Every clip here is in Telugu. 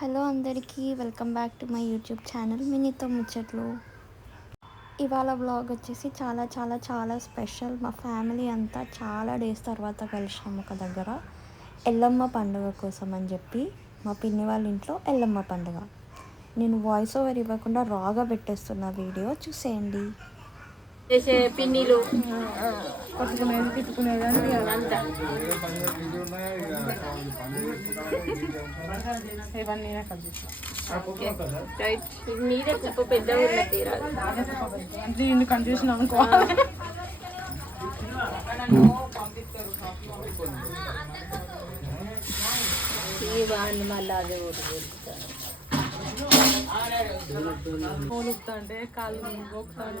హలో అందరికీ welcome back to my YouTube channel మినీతో ముచ్చట్లు. ఇవాళ బ్లాగ్ వచ్చేసి చాలా చాలా చాలా స్పెషల్. మా ఫ్యామిలీ అంతా చాలా డేస్ తర్వాత కలిసాము ఒక దగ్గర. ఎల్లమ్మ పండుగ కోసం అని చెప్పి మా పిన్ని వాళ్ళ ఇంట్లో ఎల్లమ్మ పండుగ. నేను వాయిస్ ఓవర్ ఇవ్వకుండా రాగా పెట్టేస్తున్న వీడియో చూసేయండి. చేసే పిన్నిలు. కొట్టుకునేది తిట్టుకునేది అంతా. ఇవన్నీ రైట్. మీదే కుప్ప పెద్ద ఉన్న తీరాలి. అంటే ఇన్ని అనుకోవాలి ఈ వాడిని మళ్ళీ అదే ఒకటి పోలుపుతా అంటే కాళ్ళు గోకుతాను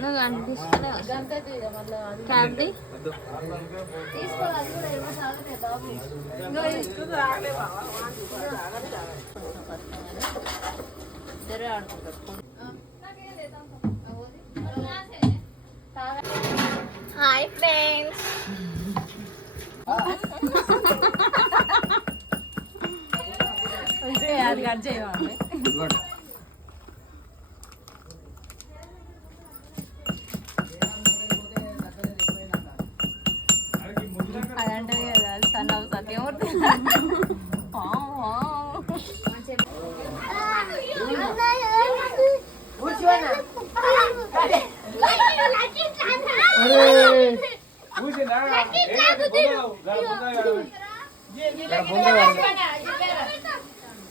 నువ్వు అనిపిస్తున్నా క్యాబ్ది ఇద్దరే ఆడుకుంటారు హాయ్ ఫ్రెండ్స్. అది కట్ చేయాలి అదంటే కదా సన్ ఆఫ్ సత్యమూర్తి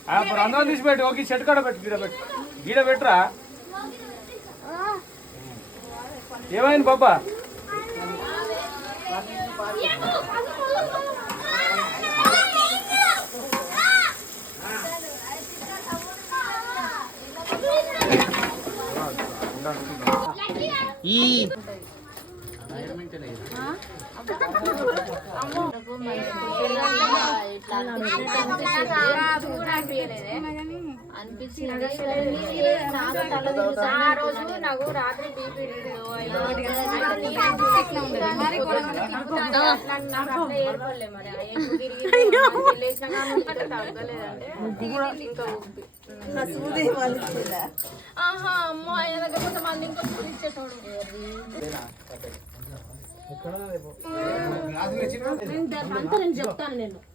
అప్పుడు అందరం తీసి పెట్టి ఓకే చెట్టు కాడ పెట్టు గీడ పెట్టు. గీడ పెట్టురా? ఏమైంది బాబా? ఈ రోజు నాకు రాత్రి బీపీ ఏర్పడలే మరి ఇంకా. ఆహా అమ్మో ఆయన దగ్గర కొంచెం మంది ఇంకో ఇచ్చేటోడు అంతా నేను చెప్తాను నేను.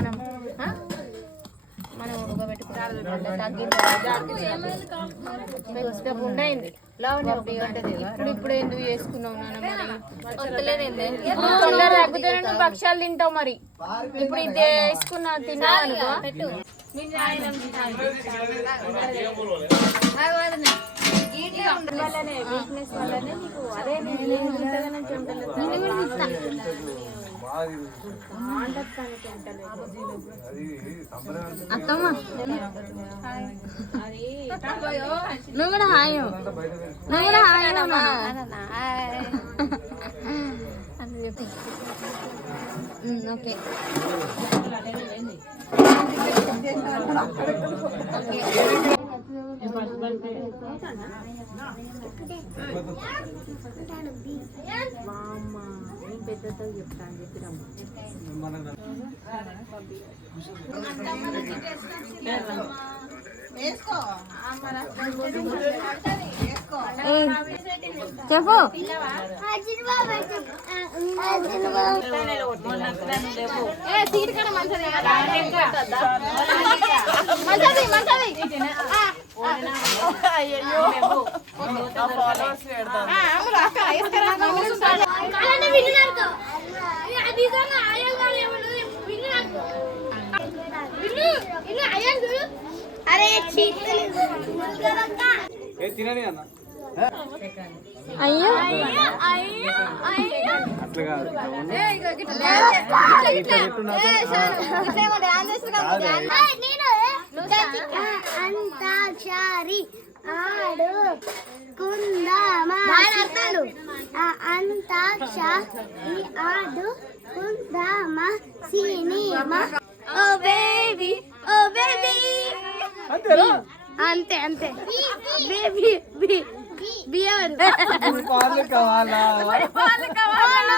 ఉండయింది ఇప్పుడు ఇప్పుడు ఎందుకు చేసుకున్నావు తొందర తగ్గుతానే నువ్వు భక్ష్యాలు తింటావు మరి ఇప్పుడు ఇది వేసుకున్నా తిన్నాను వీక్నెస్ వల్లనే నీకు అదే నేను నువ్వు కూడా హాయ్ నువ్వు కూడా హాయ్ అమ్మా. అని చెప్పి ఓకే పెద్దతో చెప్తాను చెప్పినాము చెప్పు. ఏ సీట్ కన్నా మంచిది మంచిది అయ్యో ఫాలోవర్స్ పెడతాను ఆ, తినని అట్లా కాదు. ఇట్లా అంతాక్షరి ఆడు కుందామా అంతాక్షరి ఆడు కుందామా cinema? Oh baby oh baby. అంతే అంతే బేబీ బియర్ పాలు కావాలా?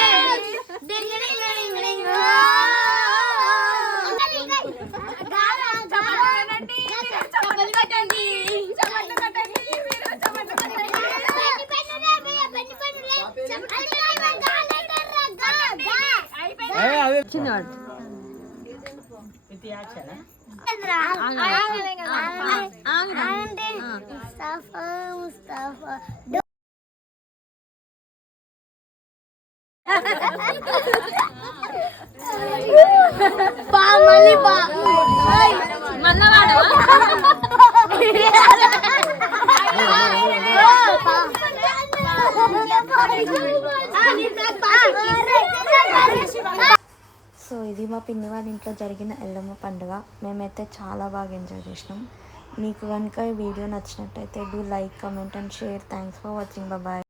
ముస్తఫా ముస్తఫా బా మళ్ళీ బా సో ఇది మా పిన్ని వాళ్ళ ఇంట్లో జరిగిన ఎల్లమ్మ పండుగ. మేమైతే చాలా బాగా ఎంజాయ్ చేసినాం. మీకు కనుక ఈ వీడియో నచ్చినట్టయితే do like comment and share thanks for watching bye